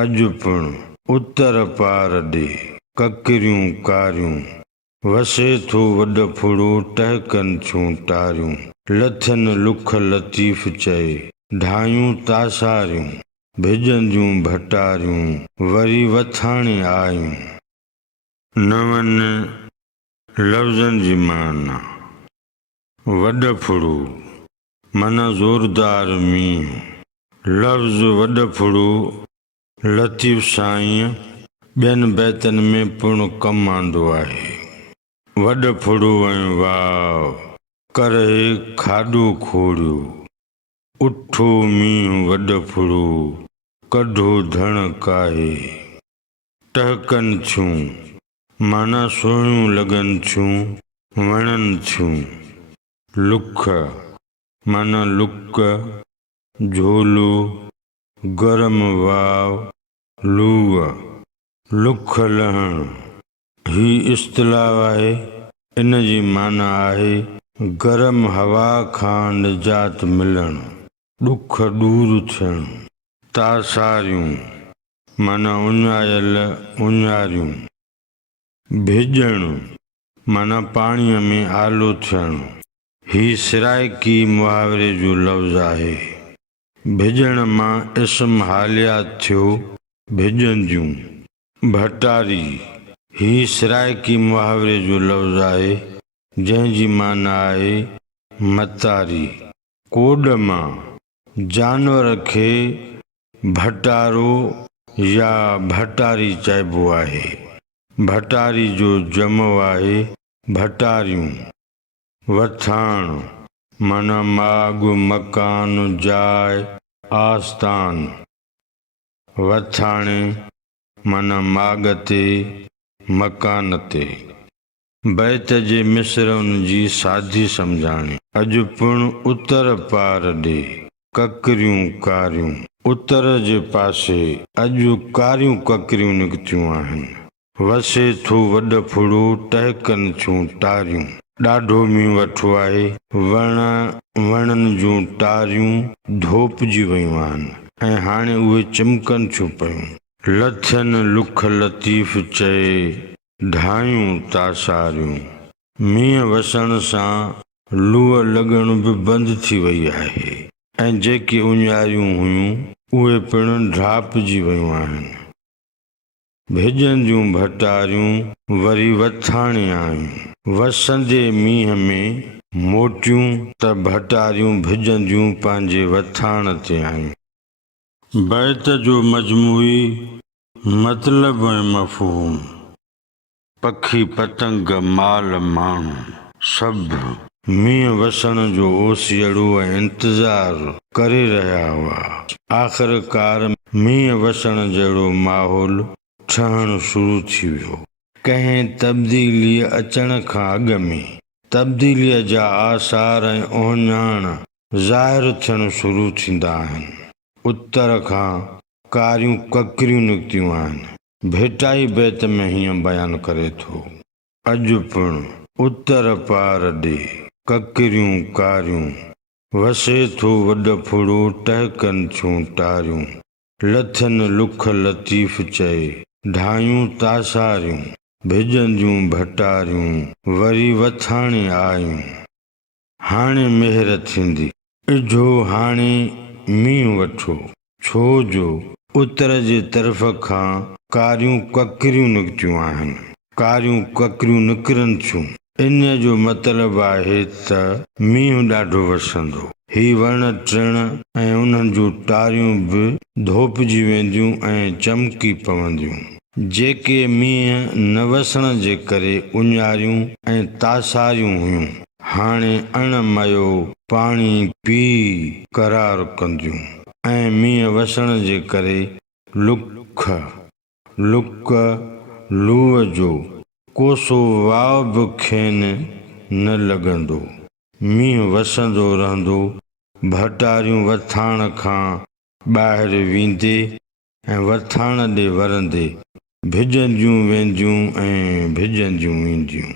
अॼु पिणु उतर पार ॾे ककरियूं कारियूं वसे थो वॾफुड़ो टहिकनि थियूं टारियूं लथनि लुख लतीफ़ चए ढायूं तासारियूं भिजंदियूं भटारियूं वरी वथाणे आयूं। नवनि लफ़्ज़नि जी माना वॾफुड़ो माना ज़ोरदार मींहुं। लफ़्ज़ वॾफुड़ो लतीफ़ साईं ॿियनि बैतनि में पिणु कमु आंदो आहे। वॾफुड़ो ऐं वाव करे खाॾो खोड़ियो उठो मींहुं वॾफुड़ो कढो धण काहे टहिकनि थियूं माना सुहिणियूं लॻनि थियूं वणनि थियूं। लुख माना लुक झोलो गरम वाव लूअ लुख लहण ही इस्तिलाह आहे। इन जी माना आहे गरम हवा खां निजात मिलणु ॾुख दूरि थियणु। तासारियूं माना उञायल उञारियूं। भिजणु माना पाणीअ में आलो थियणु। ही सिराइकी मुहावरे जो लफ़्ज़ आहे। भिजण मां इस्म हालियात थियो भिजंदियूं। भटारी ही सिराइकी मुहावरे जो लफ़्ज़ आहे जंहिंजी माना आहे मतारी। कोॾ मां जानवर खे भटारो या भटारी चइबो आहे। भटारी जो जमो आहे भटारियूं। वथाण माना माॻ मकान जाइ आस्थान। वथाणे माना माॻ ते मकान ते। बैत जे मिसरनि जी सादी सम्झाणी। अॼु पिणु उतर पार ॾे ककरियूं कारियूं। उतर जे पासे अॼु कारियूं ककरियूं निकितियूं आहिनि। वसे थो वॾफुड़ो टहिकनि थियूं टारियूं। ॾाढो मींहुं वठो आहे। वणनि जूं टारियूं धोपिजी वियूं आहिनि ऐं हाणे उहे चिमकनि थियूं पियूं। लथनि लुख लतीफ़ चए ढायूं तासारियूं। मींहुं वसण सां लूअ लॻण बि बंदि थी वई आहे ऐं जेके उञारियूं हुयूं उहे पिणु ढापजी वियूं आहिनि। भिजंदियूं भटारियूं वरी वथाणे आयूं। वसंदे मींहं में मोटियूं त भटारियूं भिजंदियूं पंहिंजे वथाण ते आयूं। बैत जो मजमूई मतिलब ऐं मफ़हूम पखी पतंग माल माण्हू सभु मींहुं वसण जो ओसियड़ो ऐं इंतज़ारु करे रहिया हुआ। आख़िरकार मींहुं वसण जहिड़ो माहौल ठहणु शुरू थी वियो। कंहिं तब्दीलीअ अचण खां अॻु में तब्दीलीअ जा आसार ऐं ओञाण ज़ाहिर थियणु शुरू थींदा आहिनि। उतर खां कारियूं ककरियूं निकितियूं आहिनि। भेटाई बैत में हीअं बयानु करे थो। अॼु पिणु उतर पार ॾे ककरियूं कारियूं वसे थो वॾफुड़ो टहिकनि थियूं टारियूं लथनि लुख लतीफ़ चए ढायूं तासारियूं भिजंदियूं भटारियूं वरी वथाणे आयूं। हाणे मेहर थींदी इझो हाणे मींहुं वठो छो जो उतर जे तरफ़ खां कारियूं ककरियूं निकितियूं आहिनि। कारियूं ककरियूं निकिरनि थियूं। इन जो मतिलबु आहे त मींहुं ॾाढो वसंदो। ही वण टिण ऐं उन्हनि जूं टारियूं बि धोपिजी वेंदियूं ऐं चमकी पवंदियूं। जेके मींहं न वसण जे करे उञारियूं ऐं तासारियूं हुयूं हाणे अणमयो पाणी पी करार कंदियूं ऐं मींहं वसण जे करे लुख लुक लूअ जो कोसो वाव बि खेनि न लॻंदो। मींहुं वसंदो रहंदो। भटारियूं वथाण खां ॿाहिरि वेंदे ऐं वथाण ॾे वरंदे भिजंदियूं वेंदियूं ऐं भिजंदियूं ईंदियूं।